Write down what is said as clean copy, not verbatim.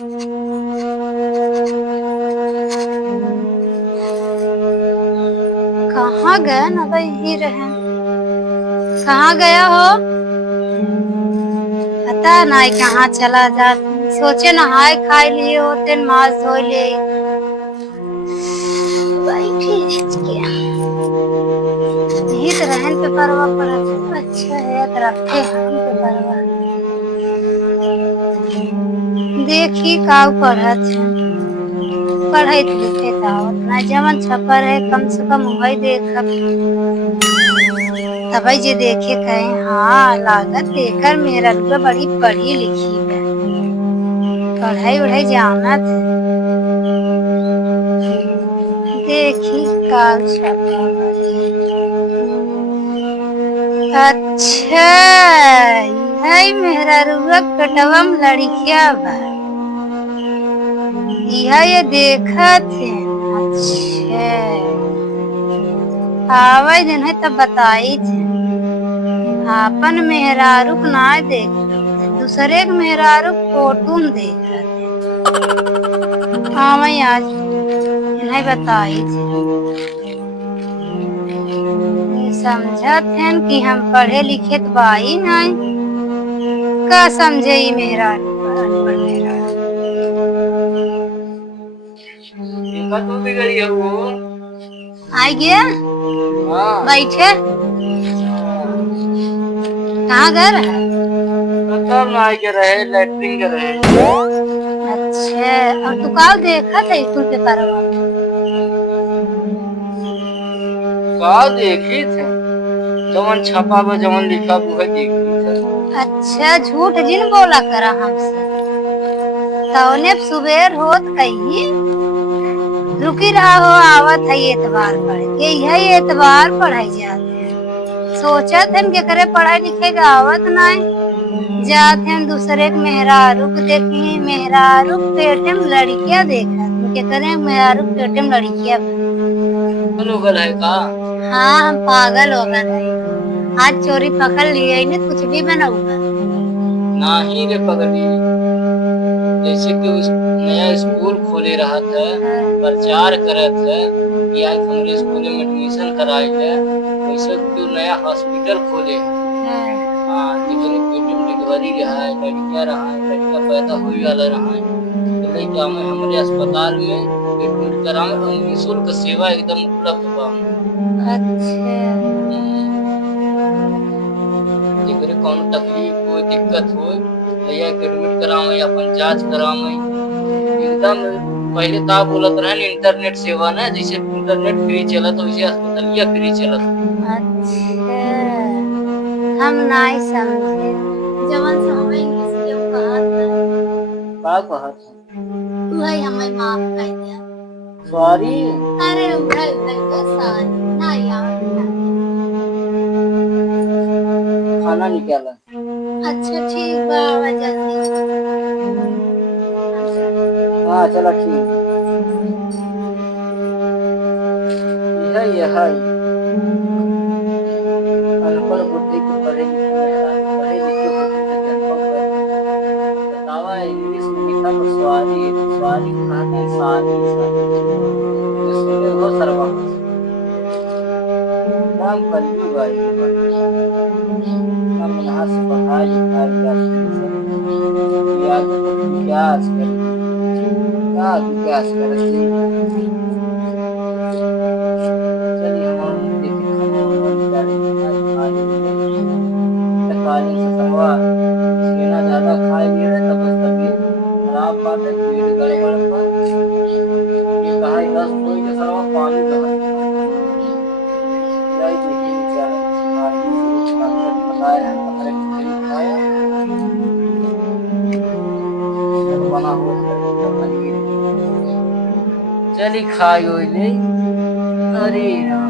कहाँ गए ना भाई, ही रहे। कहाँ गया हो? पता नहीं कहाँ चला जाते। सोचे नहाए खाए लिए होते, मास धो लिए। यही तो रहन पे परवा पड़ा। अच्छा है रखे हम पे परवा। देखी का पढ़त है, पढ़े लिखे था उतना जमन छपर है, कम से कम वही देखब तभी जे देखे कहे हाँ लागत देकर मेरा रुआ बड़ी पढ़ी लिखी है, पढ़ाई वढ़ाई जाना थे। देखी काल छपा अच्छा है मेरा रुआ कटवा में लड़किया बा, यह ये देखा थे। अच्छा आवाज दिन है तब बताई थे। आपन मेहरारू ना देख दूसरे के मेहरारू फोटो में देखा थे। हाँ मैं आज नहीं बताई थी। समझत हैं कि हम पढ़े लिखे तो बाई नहीं, का समझे ये मेहरारू अनपढ़ मेहरारू। आई गया बैठे। कहाँ घर है? रहे लैट्रिन के रहे। अच्छा और तू का देखा था स्कूल पे परवा? का देखी थे जवन छपा बा जवन लिखा वो देखी थे। अच्छा झूठ जिन बोला करा हमसे तौने सुबेर होत कहीं रुकी रहा हो आवत है एतवार पढ़ के, यही एतवार पढ़ाई जाते हैं। सोचत हैं कि करे पढ़ाई लिखे आवत नहीं, जाते हैं दूसरे के मेहरारू के देखी, मेहरारू पेटे में लड़कियां देखा के करे मेहरारू पेटे में लड़कियां। लोगल है का? हाँ हम पागल हो गए हैं। आज चोरी पकड़ लिए ने कुछ भी बनाऊंगा नहीं रे पगली, जैसे कि उस नया स्कूल खोले रहा था, प्रचार करे थे कि आज हमारे स्कूल में एडमिशन कराए है, वैसे क्यों नया हॉस्पिटल खोले हैं। हाँ जितने पेट में डिलीवरी रहा है, लड़कियां रहा है, लड़कियां पैदा हुई वाला रहा है, तो लड़का में हमारे अस्पताल में एडमिट कराए और निःशुल्क सेवा एकदम उपलब्ध बा। अच्छा जेकरे कौन तकलीफ हो दिक्कत हो भैया एडमिट करावे अपन जांच करावे एकदम। पहले तो बोलत रहे इंटरनेट सेवा ना, जैसे इंटरनेट फ्री चला तो वैसे अस्पतालिया फ्री चला। अच्छा हम नहीं समझे जवन से हमें इंग्लिश के का कहा था वही हमें माफ कर दिया। सॉरी। अरे वही सॉरी ना यार। खाना निकाला। अच्छा ठीक बाबा जल्दी। हाँ चलो ठीक है अनपढ़ बुद्धि के पढ़े लिखे मेहरारू पढ़े लिखे होते तो जन्म करते। बतावा इंग्लिश में लिखा तो सॉरी सॉरी कहते हैं सारी ये सुने हो सरवा नाम कलयुग आएगी नाम यहाँ से पढ़ाई लिखाई जाती है आगे तक विकास करेगी क्या विकास करेगी। चलिए हम देखे खाना वाना निकालेंगे कालीन से सरवा सेना ज्यादा खाए लिए रहे तब तबीयत खराब बात है पेट गड़बड़ पर ये कहा 10 कोई के सरवा पानी जहर जाई देखी निकाले डॉक्टर बताए हैं 15 दिन खाया जब बना हुआ पनीर चली खाई ले। अरे राम